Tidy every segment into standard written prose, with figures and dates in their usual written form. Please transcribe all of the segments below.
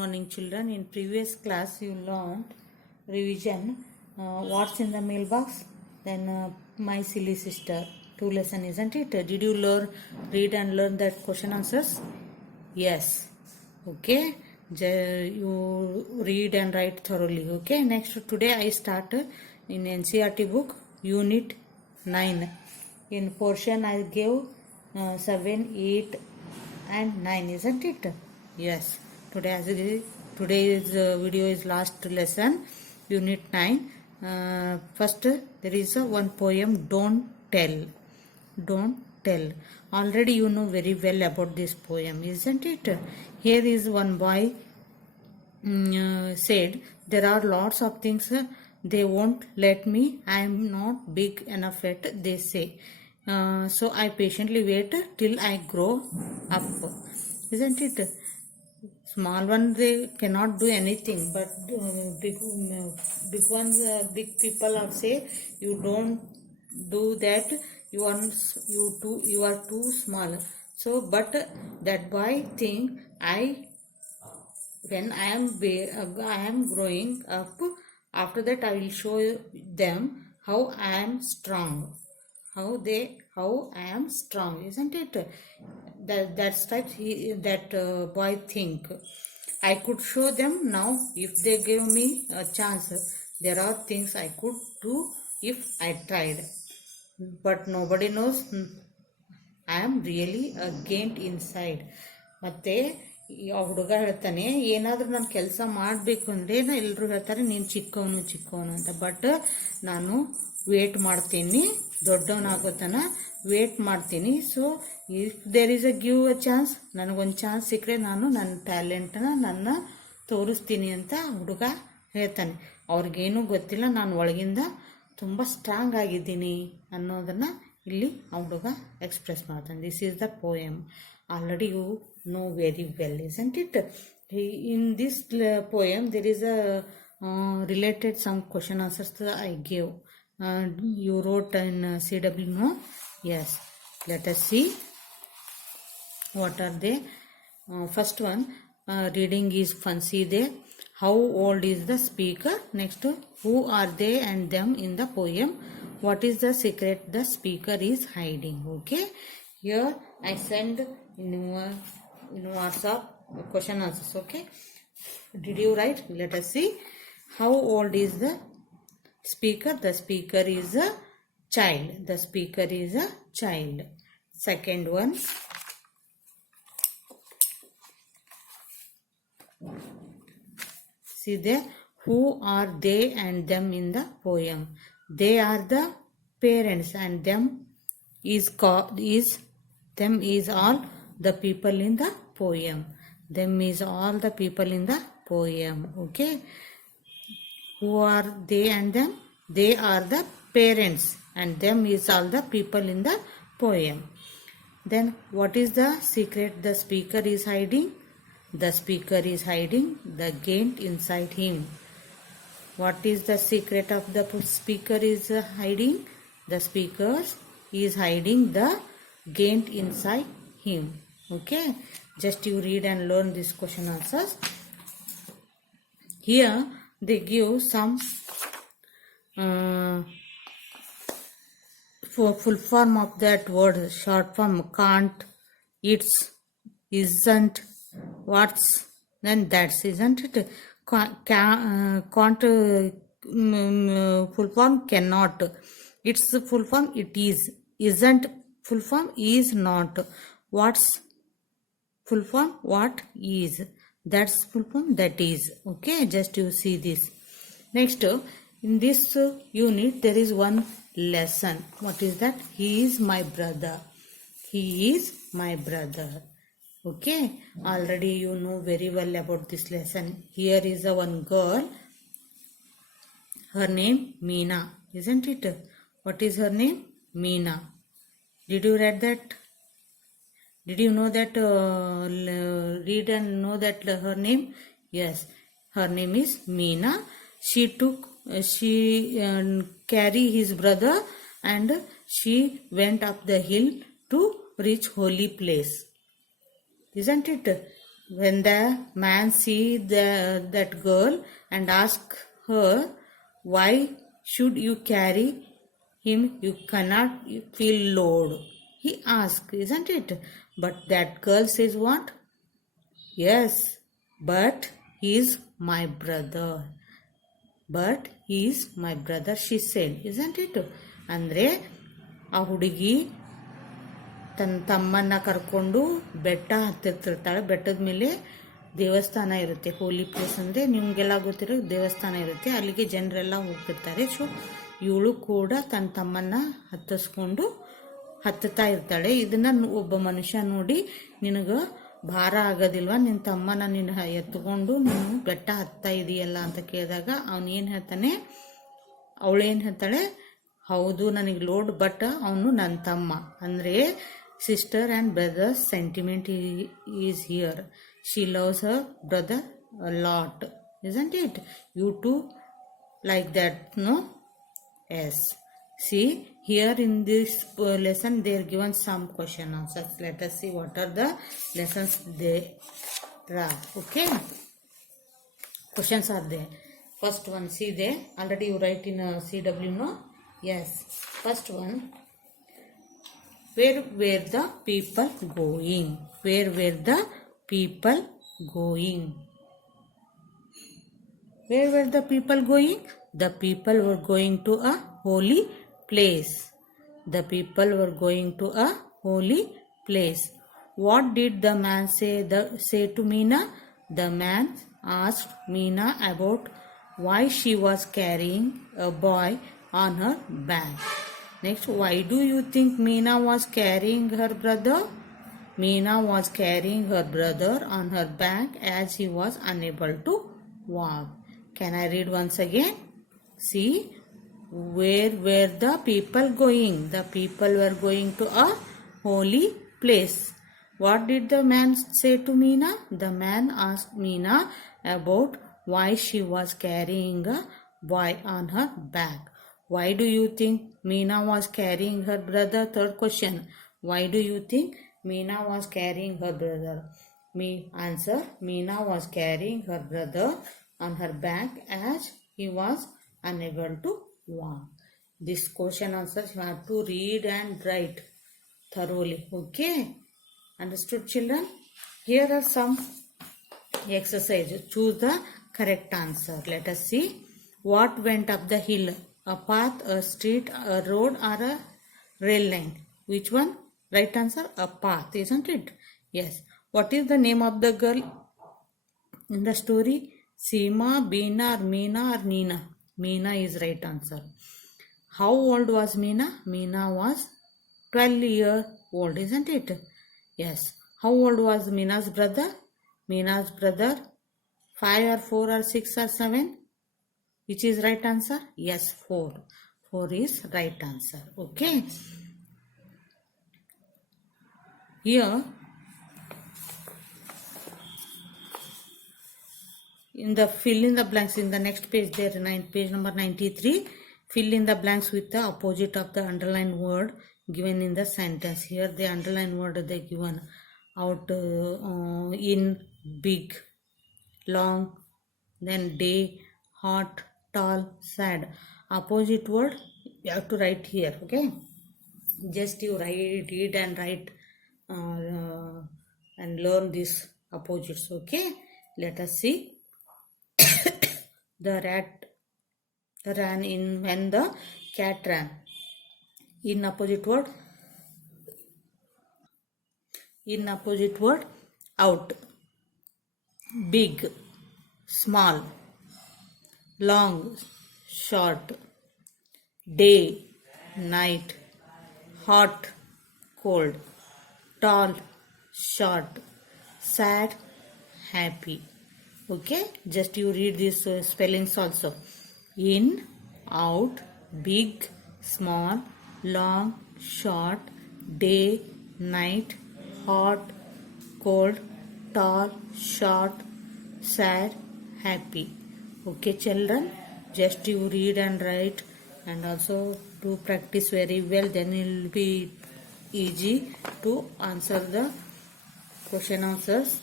morning, children. In previous class you learned revision, what's in the mailbox, then my silly sister, 2 lesson, isn't it? Did you read and learn that question answers? Yes. Okay, you read and write thoroughly. Okay, next today I start in NCERT book unit 9. In portion I gave 7, 8 and 9, isn't it? Yes. Today's video is last lesson, unit 9. First there is one poem, Don't Tell. Don't Tell. Already you know very well about this poem, isn't it? Here is one boy said, there are lots of things they won't let me. I am not big enough yet, they say. So I patiently wait till I grow up. Isn't it? Small ones they cannot do anything, but big ones, big people are say you don't do that. You are too small. So, but that boy think when I am growing up. After that, I will show them how I am strong. How I am strong, isn't it? That's that boy think. I could show them now if they gave me a chance. There are things I could do if I tried, but nobody knows I am really a gained inside. ಮತ್ತೆ ಆ ಹುಡುಗ ಹೇಳ್ತಾನೆ, ಏನಾದರೂ ನಾನು ಕೆಲಸ ಮಾಡಬೇಕು ಅಂದರೆ ಎಲ್ಲರೂ ಹೇಳ್ತಾರೆ ನೀನು ಚಿಕ್ಕವನು ಅಂತ. ಬಟ್ ನಾನು ವೇಟ್ ಮಾಡ್ತೀನಿ, ದೊಡ್ಡವನಾಗೋತನ ವೇಟ್ ಮಾಡ್ತೀನಿ. So if there is give a chance, ನನಗೊಂದು ಚಾನ್ಸ್ ಸಿಕ್ಕರೆ ನಾನು ನನ್ನ ಟ್ಯಾಲೆಂಟ್ನ ನನ್ನ ತೋರಿಸ್ತೀನಿ ಅಂತ ಹುಡುಗ ಹೇಳ್ತಾನೆ. ಅವ್ರಿಗೇನೂ ಗೊತ್ತಿಲ್ಲ ನಾನು ಒಳಗಿಂದ ತುಂಬ ಸ್ಟ್ರಾಂಗ್ ಆಗಿದ್ದೀನಿ ಅನ್ನೋದನ್ನು ಇಲ್ಲಿ ಆ ಹುಡುಗ ಎಕ್ಸ್ಪ್ರೆಸ್ ಮಾಡ್ತಾನೆ. This is the poem. Already you know very well, isn't it? In this poem there is a related some question answers I gave. You wrote in CW, no? Yes. Let us see what are they. First one, reading is fun. See there, how old is the speaker? Next, who are they and them in the poem? What is the secret the speaker is hiding? Okay, here I send in WhatsApp question answers. Okay, did you write? Let us see. How old is the speaker? The speaker is a child. The speaker is a child. Second one, see there, who are they and them in the poem? They are the parents and them is all the people in the poem. Them is all the people in the poem. Okay, who are they and them? They are the parents and them is all the people in the poem. Then what is the secret the speaker is hiding? The speaker is hiding the gain inside him. What is the secret of the speaker is hiding? The speaker is hiding the gain inside him. Okay, just you read and learn this question answers. Here they give some full form of that word, short form, can't, it's, isn't, what's, then that's, isn't it? Can't full form cannot, it's full form it is, isn't full form is not, what's full form what is, that's full form that is. Okay, just you see this. Next, in this unit there is one lesson. What is that? He is my brother. He is my brother. Okay, already you know very well about this lesson. Here is a one girl, her name Meena, isn't it? What is her name? Meena. Did you read that? Did you know that? Read and know that her name? Yes, her name is Meena. She carry his brother and she went up the hill to reach holy place. Isn't it? When the man see that girl and ask her, why should you carry him? You cannot feel load. He asked, isn't it? But that girl says what? Yes, but he is my brother. But he is my brother, she said, isn't it? ಅಂದರೆ ಆ ಹುಡುಗಿ ತನ್ನ ತಮ್ಮನ್ನ ಕರ್ಕೊಂಡು ಬೆಟ್ಟ ಹತ್ತಿರ್ತಿರ್ತಾಳೆ. ಬೆಟ್ಟದ ಮೇಲೆ ದೇವಸ್ಥಾನ ಇರುತ್ತೆ. ಹೋಲಿ ಪ್ಲೇಸ್ ಅಂದರೆ ನಿಮಗೆಲ್ಲ ಗೊತ್ತಿರೋ ದೇವಸ್ಥಾನ ಇರುತ್ತೆ. ಅಲ್ಲಿಗೆ ಜನರೆಲ್ಲ ಹೋಗ್ತಿರ್ತಾರೆ. ಸೊ ಇವಳು ಕೂಡ ತನ್ನ ತಮ್ಮನ್ನ ಹತ್ತಿಸ್ಕೊಂಡು ಹತ್ತುತ್ತಾ ಇರ್ತಾಳೆ. ಇದನ್ನ ಒಬ್ಬ ಮನುಷ್ಯ ನೋಡಿ, ನಿನಗೆ ಭಾರ ಆಗೋದಿಲ್ವಾ, ನಿನ್ನ ತಮ್ಮನ ನೀನು ಎತ್ಕೊಂಡು ನೀನು ಬೆಟ್ಟ ಹತ್ತಾ ಇದೆಯಲ್ಲ ಅಂತ ಕೇಳಿದಾಗ ಅವನೇನು ಹೇಳ್ತಾನೆ, ಅವಳೇನು ಹೇಳ್ತಾಳೆ, ಹೌದು ನನಗೆ ಲೋಡ್, ಬಟ್ ಅವನು ನನ್ನ ತಮ್ಮ. ಅಂದರೆ sister and brothers sentiment is here. She loves her brother a lot, isn't it? You too like that, no? Yes. See, here in this lesson they are given some question answers. Let us see what are the lessons there are. Okay, questions are there. First one, see there, already you write in a CW, no? Yes. First one, where were the people going? Where were the people going? Where were the people going? The people were going to a holy place. The people were going to a holy place. What did the man say to Meena? The man asked Meena about why she was carrying a boy on her back. Next, why do you think Meena was carrying her brother? Meena was carrying her brother on her back as he was unable to walk. Can I read once again? See, where were the people going? The people were going to a holy place. What did the man say to Meena? The man asked Meena about why she was carrying a boy on her back. Why do you think Meena was carrying her brother? Third question. Why do you think Meena was carrying her brother? Answer. Meena was carrying her brother on her back as he was unable to walk. This question answers you have to read and write thoroughly. Okay? Understood, children? Here are some exercises. Choose the correct answer. Let us see. What went up the hill? A path, a street, a road, or a rail line? Which one? Right answer, a path, isn't it? Yes. What is the name of the girl in the story? Seema, Beena, or Meena, or Neena? Meena is right answer. How old was Meena? Meena was 12 years old, isn't it? Yes. How old was Meena's brother? Meena's brother 5 or 4 or 6 or 7? Which is right answer? Yes, 4. 4 is right answer. Okay. Here, in the fill in the blanks in the next page there, page number 93, fill in the blanks with the opposite of the underlined word given in the sentence. Here the underlined word they given out in, big, long, then day, hot, tall, sad. Opposite word you have to write here. Okay, just you read and write and learn these opposites. Okay, let us see. The rat ran in when the cat ran. In opposite word out. Big, small, long, short, day, night, hot, cold, tall, short, sad, happy. Okay, just you read these spellings also. In, out, big, small, long, short, day, night, hot, cold, tall, short, sad, happy. Okay, children, just you read and write and also to practice very well, then it will be easy to answer the question answers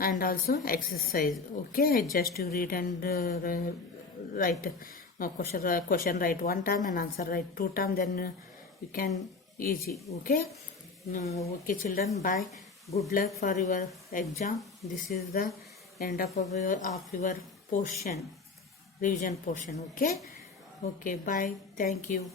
and also exercise. Okay, just you read and write question write one time and answer write two time, then you can easy. Okay. Okay children, bye. Good luck for your exam. This is the end of your portion, revision portion. Okay. Okay, bye. Thank you.